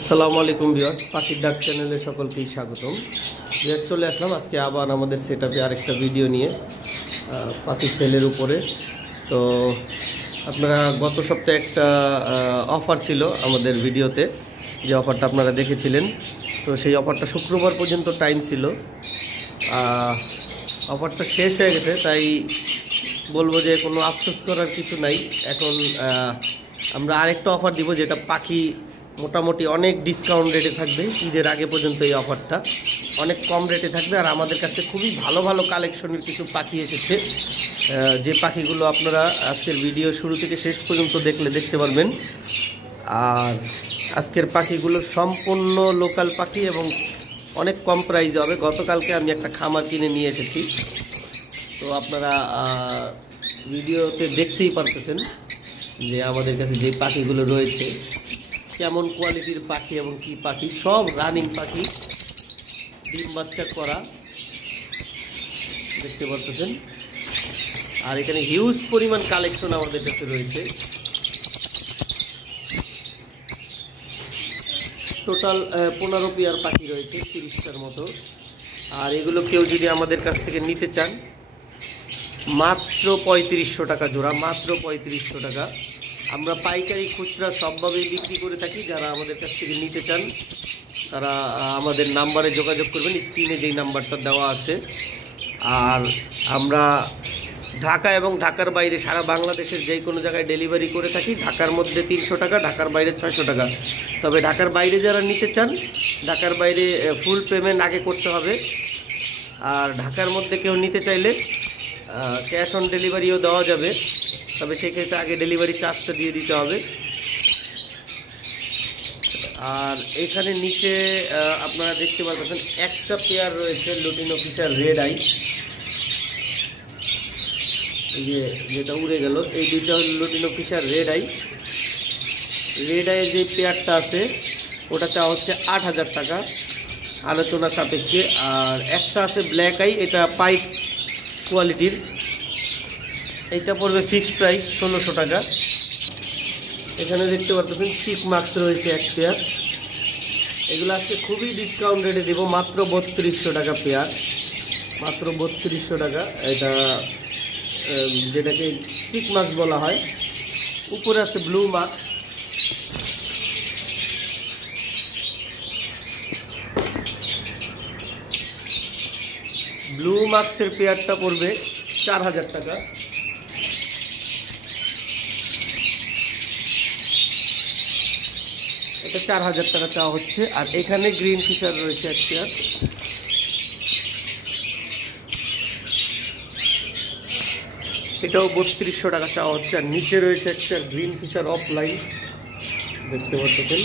আসসালামু আলাইকুম ভিউয়ার্স, পাখির ডাক চ্যানেলে সকলকেই স্বাগতম। ভিউয়ার্স, চলে আসলাম আজকে আবার আমাদের সেটআপে আরেকটা ভিডিও নিয়ে পাখি সেলের উপরে। তো আপনারা গত সপ্তাহে একটা অফার ছিল আমাদের ভিডিওতে, যে অফারটা আপনারা দেখেছিলেন। তো সেই অফারটা শুক্রবার পর্যন্ত টাইম ছিল। অফারটা শেষ হয়ে গেছে, তাই বলবো যে কোনো আফসোস করার কিছু নাই। এখন আমরা আরেকটা অফার দিব, যেটা পাখি মোটামুটি অনেক ডিসকাউন্ট রেটে থাকবে। ঈদের আগে পর্যন্ত এই অফারটা অনেক কম রেটে থাকবে। আর আমাদের কাছে খুবই ভালো ভালো কালেকশনের কিছু পাখি এসেছে, যে পাখিগুলো আপনারা আজকের ভিডিও শুরু থেকে শেষ পর্যন্ত দেখতে পারবেন। আর আজকের পাখিগুলো সম্পূর্ণ লোকাল পাখি এবং অনেক কম প্রাইসে হবে। গতকালকে আমি একটা খামার কিনে নিয়ে এসেছি, তো আপনারা ভিডিওতে দেখতেই পারতেছেন যে আমাদের কাছে যে পাখিগুলো রয়েছে কেমন কোয়ালিটির পাখি এবং কি পাখি। সব রানিং পাখি, ডিম বাচ্চা করা, দেখতে পারতেছেন। আর এখানে হিউজ পরিমাণ কালেকশন আমাদের কাছে রয়েছে। টোটাল 15 পেয়ার পাখি রয়েছে, 30টার মতো। আর এগুলো কেউ যদি আমাদের কাছ থেকে নিতে চান, মাত্র 3500 টাকা জোড়া, মাত্র 3500 টাকা। আমরা পাইকারি খুচরা সবভাবেই বিক্রি করে থাকি। যারা আমাদের কাছ থেকে নিতে চান তারা আমাদের নাম্বারে যোগাযোগ করবেন, স্ক্রিনে যেই নাম্বারটা দেওয়া আছে। আর আমরা ঢাকা এবং ঢাকার বাইরে সারা বাংলাদেশের যে কোনো জায়গায় ডেলিভারি করে থাকি। ঢাকার মধ্যে 300 টাকা, ঢাকার বাইরে 600 টাকা। তবে ঢাকার বাইরে যারা নিতে চান, ঢাকার বাইরে ফুল পেমেন্ট আগে করতে হবে। আর ঢাকার মধ্যে কেউ নিতে চাইলে ক্যাশ অন ডেলিভারিও দেওয়া যাবে, তবে সেক্ষেত্রে আগে ডেলিভারি চার্জটা দিয়ে দিতে হবে। আর এখানে নিচে আপনারা দেখতে পাচ্ছেন একটা পেয়ার রয়েছে লুটিনো ফিশার রেড আই, এই যে যেটা উড়ে গেল, এই দুইটা হল lutino fisher red eye. Red আইয়ের যে পেয়ারটা আছে ওটা চাওয়া হচ্ছে 8000 টাকা আলোচনা সাপেক্ষে। আর একটা আছে ব্ল্যাক আই, এটা পাইপ কোয়ালিটির, এইটা পড়বে ফিক্সড প্রাইস 1600 টাকা। এখানে দেখতে পাচ্ছেন চিক মার্কস রয়েছে এক পেয়ার, এগুলো আজকে খুবই ডিসকাউন্ট রেটে দেবো, মাত্র 3200 টাকা পেয়ার, মাত্র 3200 টাকা। এটা যেটাকে চিক মার্কস বলা হয়। উপরে আছে ব্লু মার্কস, ব্লু মার্কসের পেয়ারটা পড়বে 4000 টাকা। এটা 4000 টাকা চাওয়া হচ্ছে। আর এখানে গ্রিন ফিশার রয়েছে এক পেয়ার, এটাও 3200 টাকা চাওয়া হচ্ছে। আর নিচে রয়েছে এক পেয়ার গ্রিন ফিশার অফলাইন, দেখতে পাচ্ছেন।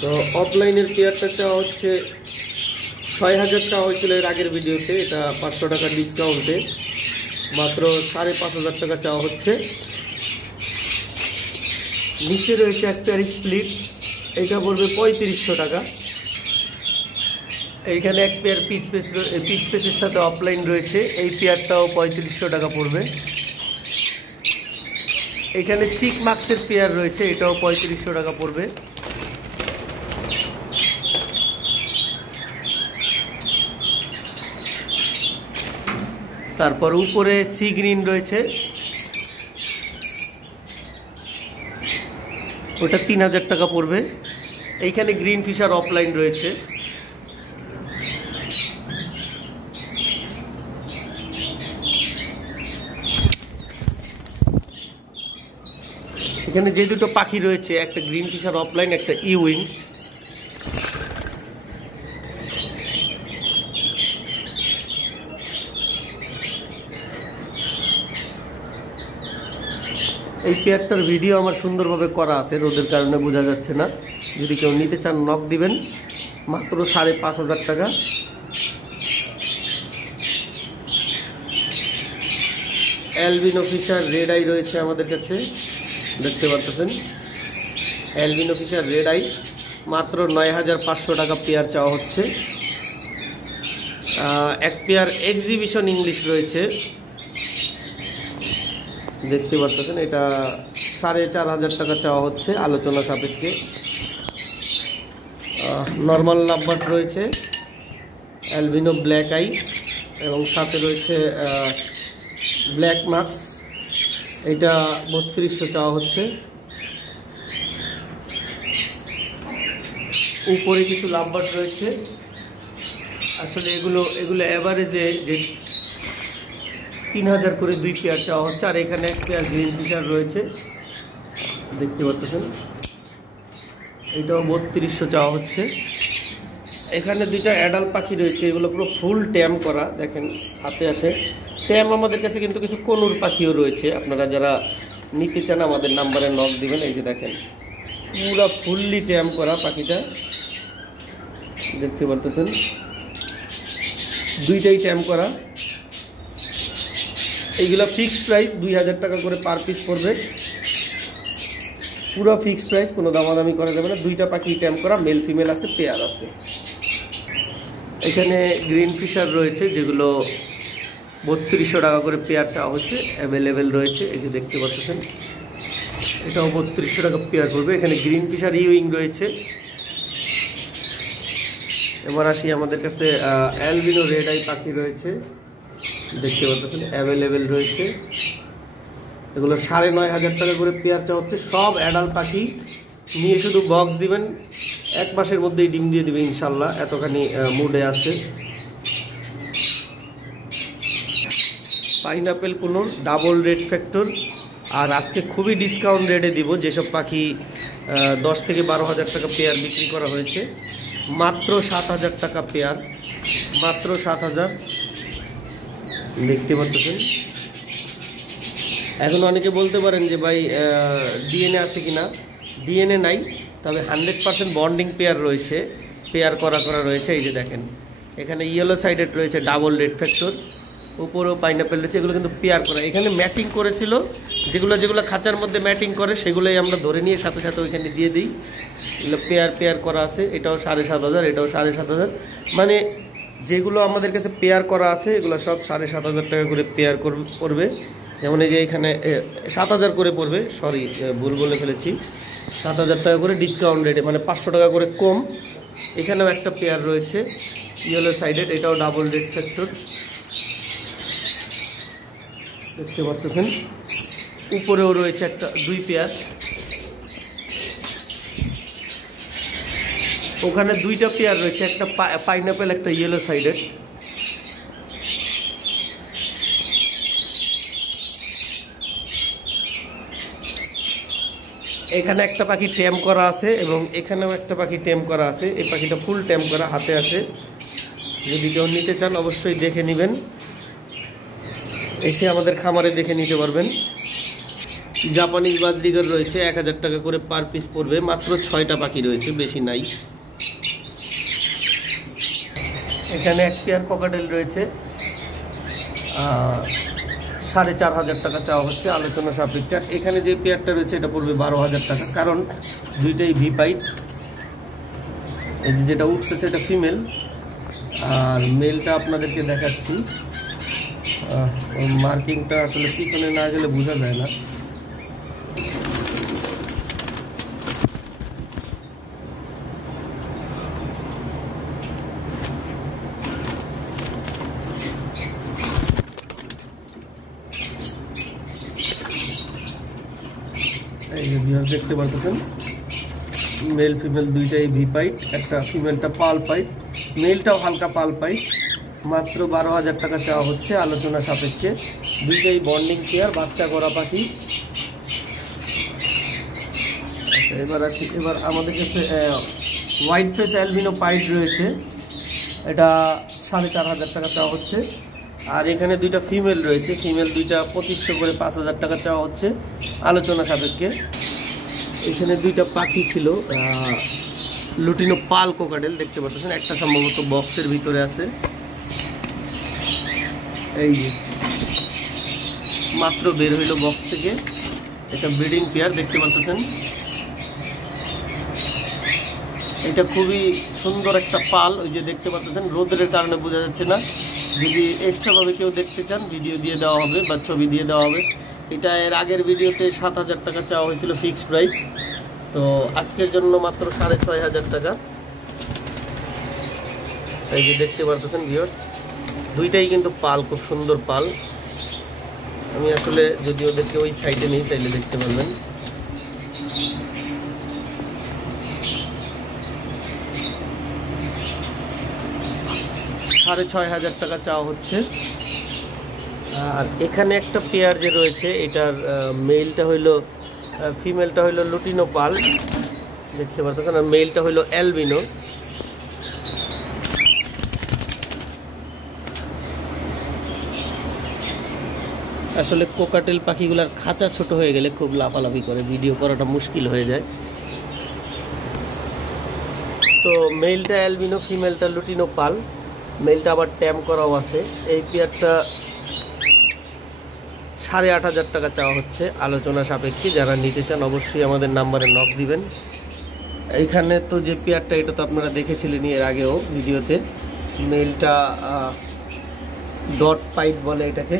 তো অফলাইনের পেয়ারটা চাওয়া হচ্ছে 6000 চাওয়া হয়েছিল এর আগের ভিডিওতে, এটা 500 টাকা ডিসকাউন্টে মাত্র 5500 টাকা চাওয়া হচ্ছে। নিচে রয়েছে এক পেয়ার স্প্লিট, এটা পড়বে 3500 টাকা। এইখানে এক পেয়ার পিস পেসের সাথে অফলাইন রয়েছে, এই পেয়ারটাও 3500 টাকা পড়বে। এইখানে চিক মার্কসের পেয়ার রয়েছে, এটাও 3500 টাকা পড়বে। তারপর উপরে সি গ্রিন রয়েছে, ওটা 3000 টাকা পড়বে। এইখানে গ্রিন ফিশার অফলাইন রয়েছে, এখানে যে দুটো পাখি রয়েছে, একটা গ্রিন ফিশার অফলাইন, একটা ইউইং। এই পেয়ারটার ভিডিও আমার সুন্দরভাবে করা আছে, রোদের কারণে বোঝা যাচ্ছে না। যদি কেউ নিতে চান নক দিবেন, মাত্র 5500 টাকা। অ্যালবিনো ফিশার রেড আই রয়েছে আমাদের কাছে, দেখতে পাচ্ছেন। অ্যালবিনো ফিশার রেড আই মাত্র 9500 টাকা পেয়ার চাওয়া হচ্ছে। এক পেয়ার এক্সিবিশন ইংলিশ রয়েছে, দেখতে পাচ্ছেন এটা 4500 টাকা চাওয়া হচ্ছে আলোচনা সাপেক্ষে। নর্মাল লাভবার্ড রয়েছে, অ্যালবিনো ব্ল্যাক আই এবং সাথে রয়েছে ব্ল্যাক মাক্স, এটা 3200 চাওয়া হচ্ছে। উপরে কিছু লাভবার্ড রয়েছে, আসলে এগুলো অ্যাভারেজে যে 3000 করে 2 পেয়ার চাওয়া হচ্ছে। আর এখানে এক পেয়ার গ্রিন ফিশার রয়েছে দেখতে পাচ্ছেন, এটাও 3200 চাওয়া হচ্ছে। এখানে 2টা অ্যাডাল্ট পাখি রয়েছে, এগুলো পুরো ফুল ট্যাম করা, দেখেন হাতে আসে ট্যাম। আমাদের কাছে কিন্তু কিছু কনুর পাখিও রয়েছে, আপনারা যারা নিতে চান আমাদের নাম্বারে নক দিবেন। এই যে দেখেন পুরো ফুললি ট্যাম করা পাখিটা দেখতে পারতেছেন, 2টাই ট্যাম করা। এইগুলো ফিক্সড প্রাইস 2000 টাকা করে পার পিস পড়বে, পুরো ফিক্সড প্রাইস, কোনো দামাদামি করা যাবে না। 2টা পাখি ট্যাম করা, মেল ফিমেল আছে, পেয়ার আছে। এখানে গ্রিন ফিশার রয়েছে যেগুলো 3200 টাকা করে পেয়ার চাওয়া হচ্ছে, অ্যাভেলেবেল রয়েছে। এই যে দেখতে পাচ্ছেন এটাও 3200 টাকা পেয়ার পড়বে। এখানে গ্রিন ফিশার ইউইং রয়েছে। এবার আসি আমাদের কাছে অ্যালবিনো রেড আই পাখি রয়েছে, দেখতে পাচ্ছেন অ্যাভেলেবেল রয়েছে। এগুলো 9500 টাকা করে পেয়ার চাওয়া হচ্ছে। সব অ্যাডাল্ট পাখি নিয়ে শুধু বক্স দিবেন, 1 মাসের মধ্যেই ডিম দিয়ে দিবে ইনশাল্লাহ, এতখানি মুডে আছে। পাইনাপেল কোনোর ডাবল রেড ফ্যাক্টর, আর আজকে খুবই ডিসকাউন্ট রেটে দিব। যেসব পাখি 10 থেকে 12,000 টাকা পেয়ার বিক্রি করা হয়েছে, মাত্র 7000 টাকা পেয়ার, মাত্র 7000 দেখতে পাচ্ছেন। এখন অনেকে বলতে পারেন যে ভাই ডিএনএ আছে কিনা, ডিএনএ নাই, তবে 100% বন্ডিং পেয়ার রয়েছে, পেয়ার করা রয়েছে। এই যে দেখেন এখানে ইয়েলো সাইডেড রয়েছে ডাবল রেড ফ্যাক্টর, উপরেও পাইনাপেল রয়েছে, এগুলো কিন্তু পেয়ার করা। এখানে ম্যাটিং করেছিল, যেগুলো খাঁচার মধ্যে ম্যাটিং করে সেগুলোই আমরা ধরে নিয়ে সাথে সাথে ওইখানে দিয়ে দিই। এগুলো পেয়ার করা আছে, এটাও 7500, এটাও 7500, মানে যেগুলো আমাদের কাছে পেয়ার করা আছে এগুলো সব 7500 টাকা করে পেয়ার করবে। যেমন এই যে এখানে 7000 করে পড়বে, সরি ভুল বলে ফেলেছি, 7000 টাকা করে ডিসকাউন্ট রেটে, মানে 500 টাকা করে কম। এখানেও একটা পেয়ার রয়েছে ইয়েলো সাইডেড, এটাও ডাবল রেড ফ্যাক্টর দেখতে পাচ্ছেন। উপরেও রয়েছে একটা 2 পেয়ার, ওখানে 2টা পেয়ার রয়েছে, একটা পাইনাপেল, একটা ইয়েলো সাইডেড। এখানে একটা পাখি ট্যাম করা আছে এবং এখানেও একটা পাখি ট্যাম করা আছে। এই পাখিটা ফুল ট্যাম করা হাতে আসে, যদি কেউ নিতে চান অবশ্যই দেখে নেবেন, এসে আমাদের খামারে দেখে নিতে পারবেন। জাপানিজ বাজরিগার রয়েছে, 1000 টাকা করে পার পিস পড়বে, মাত্র 6টা পাখি রয়েছে, বেশি নাই। এখানে এক পেয়ার ককাটেল রয়েছে, 4500 টাকা চাওয়া হচ্ছে আলোচনা সাপেক্ষে। এখানে যে পেয়ারটা রয়েছে এটা পড়বে 12000 টাকা, কারণ 2টাই ভি পাইট। এই যেটা উঠতেছে এটা ফিমেল, আর মেলটা আপনাদেরকে দেখাচ্ছি। মার্কিংটা আসলে পিছনে না গেলে বোঝা যায় না। এই যে ভিউয়ার্স দেখতে পাচ্ছেন মেল ফিমেল 2টাই ভি পাইট, একটা ফিমেলটা পাল পাইট, মেলটাও হালকা পাল পাইট। মাত্র 12000 টাকা চাওয়া হচ্ছে আলোচনা সাপেক্ষে। 2টাই বন্ডিং পেয়ার, বাচ্চা করা পাখি। আচ্ছা, এবার আমাদের কাছে হোয়াইট ফেস অ্যালবিনো পাইট রয়েছে, এটা 4500 টাকা চাওয়া হচ্ছে। আর এখানে 2টা ফিমেল রয়েছে, ফিমেল 2টা 2500 করে 5000 টাকা চাওয়া হচ্ছে আলোচনা সাপেক্ষে। এখানে 2টা পাখি ছিল, লুটিনো পাল কোকাটেল দেখতে পাচ্ছেন, একটা সম্ভবত বক্সের ভিতরে আছে। এই মাত্র বের হইল বক্স থেকে, এটা ব্রিডিং পেয়ার দেখতে পাচ্ছেন। এটা খুবই সুন্দর একটা পাল, ওই যে দেখতে পাচ্ছেন, রোদের কারণে বোঝা যাচ্ছে না। যদি এক্সট্রাভাবে কেউ দেখতে চান ভিডিও দিয়ে দেওয়া হবে বা ছবি দিয়ে দেওয়া হবে। এটা এর আগের ভিডিওতে 7,000 টাকা চাওয়া হয়েছিল ফিক্সড প্রাইস, তো আজকের জন্য মাত্র 6,500 টাকা। এই যে দেখতে পারতেছেন ভিউয়ার্স, দুইটাই কিন্তু পাল, খুব সুন্দর পাল। আমি আসলে যদি ওদেরকে ওই সাইডে নেই তাইলে দেখতে পারবেন। $6,500 টাকা চাওয়া হচ্ছে। আর এখানে একটা পেয়ার যে রয়েছে, এটার মেলটা হইলো, ফিমেলটা হইলো লুটিনো পাল দেখতে পারতেছেন, আর মেলটা হইলো অ্যালবিনো। আসলে কোকাটেল পাখিগুলার খাঁচা ছোট হয়ে গেলে খুব লাফালাফি করে, ভিডিও করাটা মুশকিল হয়ে যায়। তো মেলটা অ্যালবিনো, ফিমেলটা লুটিনো পাল, মেলটা আবার ট্যাম করাও আছে। এই পেয়ারটা 8,500 টাকা চাওয়া হচ্ছে, আলোচনা সাপেক্ষে। যারা নিতে চান অবশ্যই আমাদের নাম্বারে নক দিবেন। এইখানে তো যে পেয়ারটা, এটা তো আপনারা দেখেছিলেন এর আগেও ভিডিওতে। মেলটা ডট পাইট বলে এটাকে,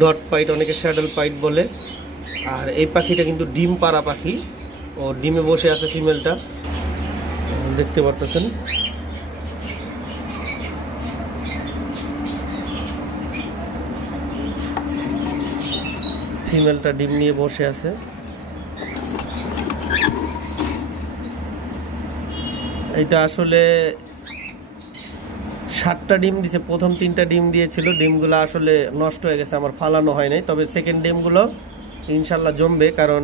ডট পাইট, অনেকে স্যাডেল পাইট বলে। আর এই পাখিটা কিন্তু ডিম পাড়া পাখি, ও ডিমে বসে আছে ফিমেলটা, দেখতে পারতেছেন। ফিমেলটা ডিম নিয়ে বসে আছে। এটা আসলে 7টা ডিম দিছে, প্রথম 3টা ডিম দিয়েছিল, ডিমগুলো আসলে নষ্ট হয়ে গেছে, আমার ফালানো হয় নাই। তবে সেকেন্ড ডিমগুলো ইনশাল্লাহ জমবে, কারণ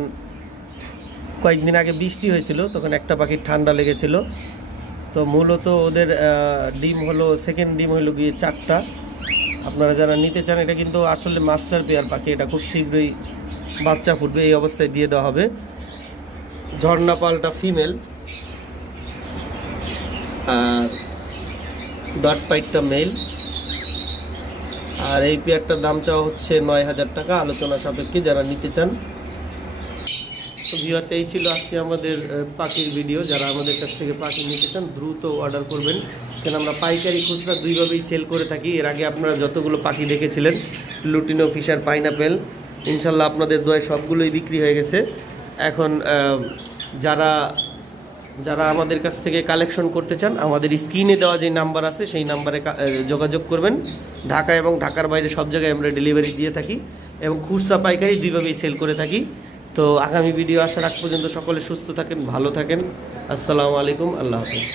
কয়েকদিন আগে বৃষ্টি হয়েছিল, তখন একটা পাখির ঠান্ডা লেগেছিল। তো মূলত ওদের ডিম হলো, সেকেন্ড ডিম হলো গিয়ে 4টা। আপনারা যারা নিতে চান, এটা কিন্তু আসলে মাস্টার পেয়ার পাখি, এটা খুব শীঘ্রই বাচ্চা ফুটবে, এই অবস্থায় দিয়ে দেওয়া হবে। ঝর্ণা পালটা ফিমেল, আর ডট পাইটটা মেল। আর এই পেয়ারটার দাম চাওয়া হচ্ছে 9,000 টাকা, আলোচনা সাপেক্ষে যারা নিতে চান। তো ভিউয়ার্স, এই ছিল আজকে আমাদের পাখির ভিডিও। যারা আমাদের কাছ থেকে পাখি নিতে চান দ্রুত অর্ডার করবেন, কেন আমরা পাইকারি খুচরা দুইভাবেই সেল করে থাকি। এর আগে আপনারা যতগুলো পাখি দেখেছিলেন, লুটিনো, ফিশার, পাইনাপেল, ইনশাল্লাহ আপনাদের দোয়ায় সবগুলোই বিক্রি হয়ে গেছে। এখন যারা আমাদের কাছ থেকে কালেকশন করতে চান, আমাদের স্ক্রিনে দেওয়া যে নাম্বার আছে সেই নাম্বারে যোগাযোগ করবেন। ঢাকা এবং ঢাকার বাইরে সব জায়গায় আমরা ডেলিভারি দিয়ে থাকি, এবং খুচরা পাইকারি দুইভাবেই সেল করে থাকি। তো আগামী ভিডিও আসার আগ পর্যন্ত সকলে সুস্থ থাকেন, ভালো থাকেন। আসসালামু আলাইকুম, আল্লাহ হাফেজ।